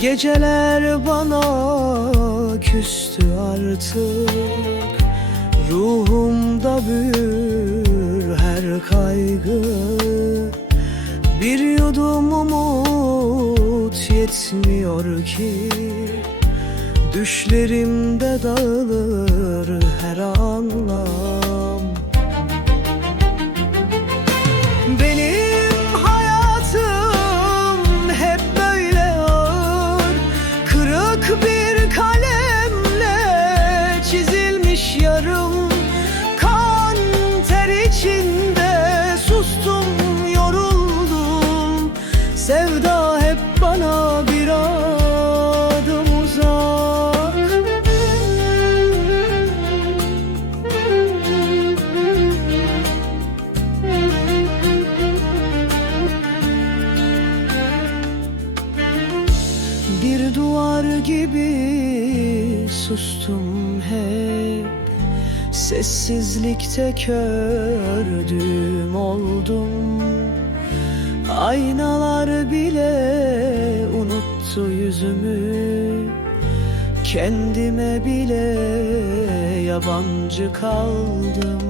Geceler bana küstü artık. Ruhumda büyür her kaygı. Bir yudum umut yetmiyor ki. Düşlerimde dağılır her anlam Sevda hep bana bir adım uzak. Bir duvar gibi sustum hep. Sessizlikte kördüm oldum Aynalar bile unuttu yüzümü. Kendime bile yabancı kaldım.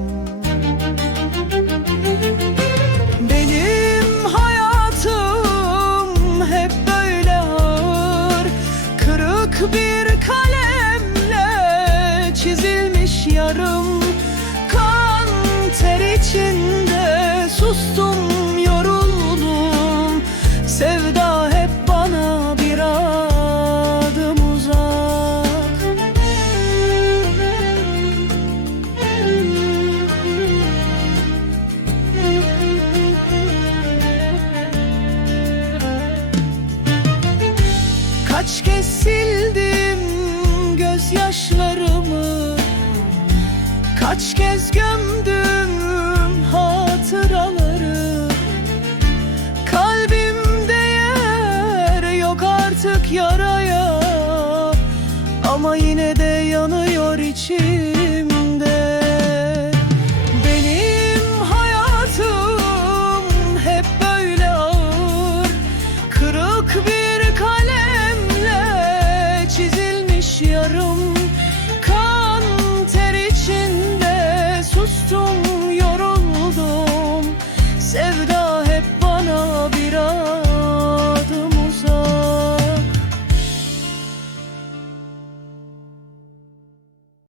Benim hayatım hep böyle ağır. Kırık bir kalemle çizilmiş yarım. Kan ter içinde sustum Kaç kez sildim gözyaşlarımı? Kaç kez gömdüm hatıraları? Kalbimde yer yok artık yaraya. Ama yine de yanıyor içim.